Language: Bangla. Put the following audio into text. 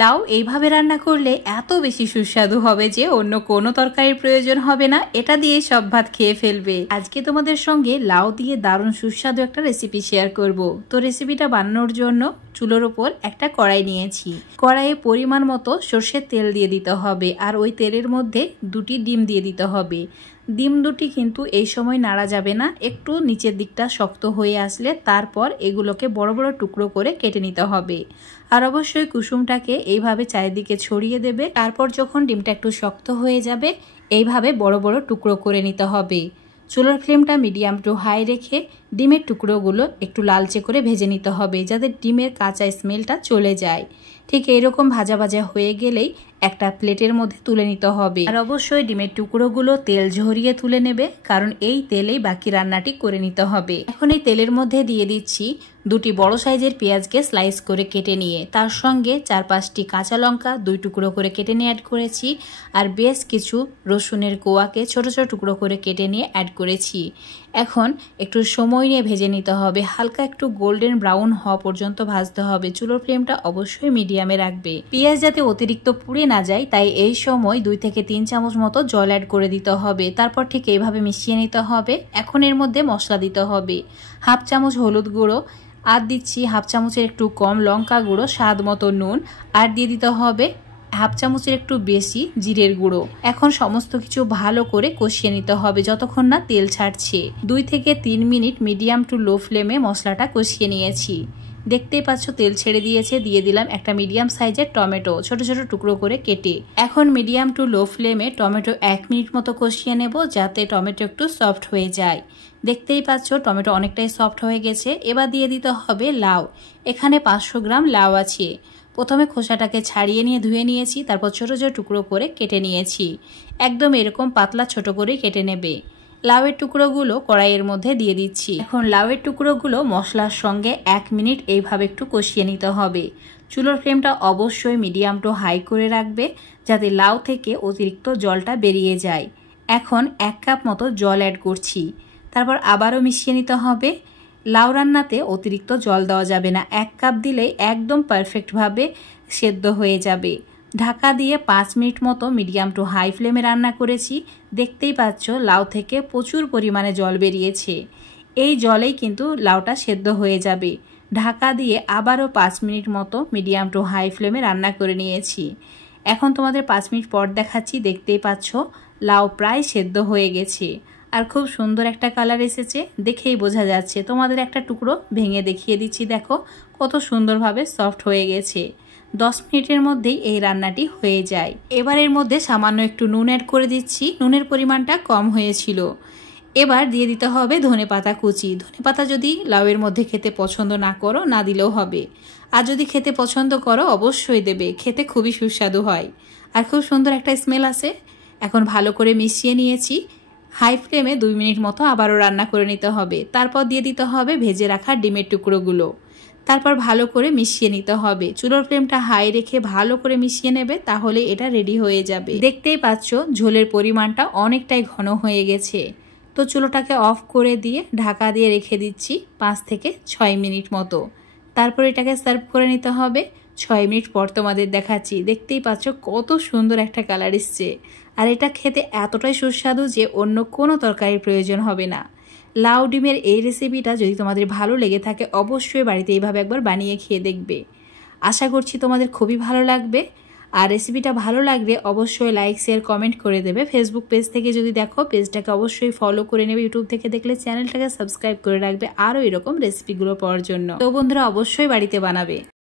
লাউ এইভাবে রান্না করলে এত বেশি সুস্বাদু হবে যে অন্য কোনো তরকারির প্রয়োজন হবে না, এটা দিয়ে সব ভাত খেয়ে ফেলবে। আজকে তোমাদের সঙ্গে লাউ দিয়ে দারুণ সুস্বাদু একটা রেসিপি শেয়ার করব। তো রেসিপিটা বানানোর জন্য চুলোর ওপর একটা কড়াই নিয়েছি। কড়াইয়ে পরিমাণ মতো সর্ষের তেল দিয়ে দিতে হবে, আর ওই তেলের মধ্যে 2টি ডিম দিয়ে দিতে হবে। ডিম দুটি কিন্তু এই সময় নাড়া যাবে না, একটু নিচের দিকটা শক্ত হয়ে আসলে তারপর এগুলোকে বড় বড় টুকরো করে কেটে নিতে হবে। আর অবশ্যই কুসুমটাকে এইভাবে চারিদিকে ছড়িয়ে দেবে। তারপর যখন ডিমটা একটু শক্ত হয়ে যাবে এইভাবে বড় বড় টুকরো করে নিতে হবে। চুলার ফ্লেমটা মিডিয়াম টু হাই রেখে ডিমের টুকরোগুলো একটু লালচে করে ভেজে নিতে হবে, যাতে ডিমের কাঁচা স্মেলটা চলে যায়। ঠিক এইরকম ভাজা ভাজা হয়ে গেলেই একটা প্লেটের মধ্যে তুলে নিতে হবে। আর অবশ্যই ডিমের টুকরোগুলো তেল ঝরিয়ে তুলে নেবে, কারণ এই তেলেই বাকি রান্নাটি করে নিতে হবে। এখন এই তেলের মধ্যে দিয়ে দিচ্ছি 2টি বড় সাইজের পেঁয়াজকে স্লাইস করে কেটে নিয়ে, তার সঙ্গে 4-5টি কাঁচা লঙ্কা 2 টুকরো করে কেটে নিয়ে অ্যাড করেছি। আর বেশ কিছু রসুনের কোয়াকে ছোট ছোট টুকরো করে কেটে নিয়ে অ্যাড করেছি। এখন একটু সময় নিয়ে ভেজে নিতে হবে, হালকা একটু গোল্ডেন ব্রাউন হওয়া পর্যন্ত ভাজতে হবে। চুলোর ফ্লেমটা অবশ্যই মিডিয়ামে রাখবে। পেঁয়াজ যাতে অতিরিক্ত পুড়ে না যায় তাই এই সময় 2 থেকে 3 চামচ মতো জল অ্যাড করে দিতে হবে। তারপর ঠিক এইভাবে মিশিয়ে নিতে হবে। এখন এর মধ্যে মশলা দিতে হবে। 1/2 চামচ হলুদ গুঁড়ো, আর দিচ্ছি 1/2 চামচের একটু কম লঙ্কা গুঁড়ো, স্বাদ মতো নুন, আর দিয়ে দিতে হবে 1/2 চামচের একটু বেশি জিরের গুঁড়ো। এখন সমস্ত কিছু ভালো করে কষিয়ে নিতে হবে যতক্ষণ না তেল ছাড়ছে। 2 থেকে 3 মিনিট মিডিয়াম টু লো ফ্লেমে মশলাটা কষিয়ে নিয়েছি। দেখতেই পাচ্ছ তেল ছেড়ে দিয়েছে। দিয়ে দিলাম একটা মিডিয়াম সাইজের টমেটো ছোট ছোট টুকরো করে কেটে। এখন মিডিয়াম টু লো ফ্লেমে টমেটো 1 মিনিট মতো কষিয়ে নেব, যাতে টমেটো একটু সফট হয়ে যায়। দেখতেই পাচ্ছ টমেটো অনেকটাই সফট হয়ে গেছে। এবার দিয়ে দিতে হবে লাউ। এখানে 500 গ্রাম লাউ আছে। প্রথমে খোসাটাকে ছাড়িয়ে নিয়ে ধুয়ে নিয়েছি, তারপর ছোট ছোট টুকরো করে কেটে নিয়েছি। একদম এরকম পাতলা ছোট করেই কেটে নেবে। লাউয়ের টুকরোগুলো কড়াইয়ের মধ্যে দিয়ে দিচ্ছি। এখন লাউয়ের টুকরোগুলো মশলার সঙ্গে 1 মিনিট এইভাবে একটু কষিয়ে নিতে হবে। চুলোর ফ্লেমটা অবশ্যই মিডিয়াম টু হাই করে রাখবে, যাতে লাউ থেকে অতিরিক্ত জলটা বেরিয়ে যায়। এখন 1 কাপ মতো জল অ্যাড করছি। তারপর আবারও মিশিয়ে নিতে হবে। লাউ রান্নাতে অতিরিক্ত জল দেওয়া যাবে না, 1 কাপ দিলেই একদম পারফেক্টভাবে সেদ্ধ হয়ে যাবে। ঢাকা দিয়ে 5 মিনিট মতো মিডিয়াম টু হাই ফ্লেমে রান্না করেছি। দেখতেই পাচ্ছ লাউ থেকে প্রচুর পরিমাণে জল বেরিয়েছে। এই জলেই কিন্তু লাউটা সেদ্ধ হয়ে যাবে। ঢাকা দিয়ে আবারও 5 মিনিট মতো মিডিয়াম টু হাই ফ্লেমে রান্না করে নিয়েছি। এখন তোমাদের 5 মিনিট পর দেখাচ্ছি। দেখতেই পাচ্ছ লাউ প্রায় সেদ্ধ হয়ে গেছে, আর খুব সুন্দর একটা কালার এসেছে, দেখেই বোঝা যাচ্ছে। তোমাদের একটা টুকরো ভেঙে দেখিয়ে দিচ্ছি, দেখো কত সুন্দরভাবে সফট হয়ে গেছে। 10 মিনিটের মধ্যেই এই রান্নাটি হয়ে যায়। এবার এর মধ্যে সামান্য একটু নুন অ্যাড করে দিচ্ছি, নুনের পরিমাণটা কম হয়েছিল। এবার দিয়ে দিতে হবে ধনেপাতা কুচি। ধনেপাতা যদি লাউয়ের মধ্যে খেতে পছন্দ না করো, না দিলেও হবে। আর যদি খেতে পছন্দ করো অবশ্যই দেবে, খেতে খুবই সুস্বাদু হয় আর খুব সুন্দর একটা স্মেল আসে। এখন ভালো করে মিশিয়ে নিয়েছি। হাই ফ্লেমে 2 মিনিট মতো আবারও রান্না করে নিতে হবে। তারপর দিয়ে দিতে হবে ভেজে রাখা ডিমের টুকরোগুলো। তারপর ভালো করে মিশিয়ে নিতে হবে। চুলোর ফ্লেমটা হাই রেখে ভালো করে মিশিয়ে নেবে, তাহলে এটা রেডি হয়ে যাবে। দেখতেই পাচ্ছ ঝোলের পরিমাণটা অনেকটাই ঘন হয়ে গেছে। তো চুলোটাকে অফ করে দিয়ে ঢাকা দিয়ে রেখে দিচ্ছি 5 থেকে 6 মিনিট মতো। তারপর এটাকে সার্ভ করে নিতে হবে। 6 মিনিট পর তোমাদের দেখাচ্ছি। দেখতেই পাচ্ছ কত সুন্দর একটা কালার এসছে, আর এটা খেতে এতটাই সুস্বাদু যে অন্য কোনো তরকারির প্রয়োজন হবে না। লাউ ডিমের এই রেসিপিটা যদি তোমাদের ভালো লেগে থাকে অবশ্যই বাড়িতে এইভাবে একবার বানিয়ে খেয়ে দেখবে। আশা করছি তোমাদের খুবই ভালো লাগবে। আর রেসিপিটা ভালো লাগলে অবশ্যই লাইক শেয়ার কমেন্ট করে দেবে। ফেসবুক পেজ থেকে যদি দেখো পেজটাকে অবশ্যই ফলো করে নেবে। ইউটিউব থেকে দেখলে চ্যানেলটাকে সাবস্ক্রাইব করে রাখবে আরও এরকম রেসিপিগুলো পাওয়ার জন্য। তো বন্ধুরা অবশ্যই বাড়িতে বানাবে।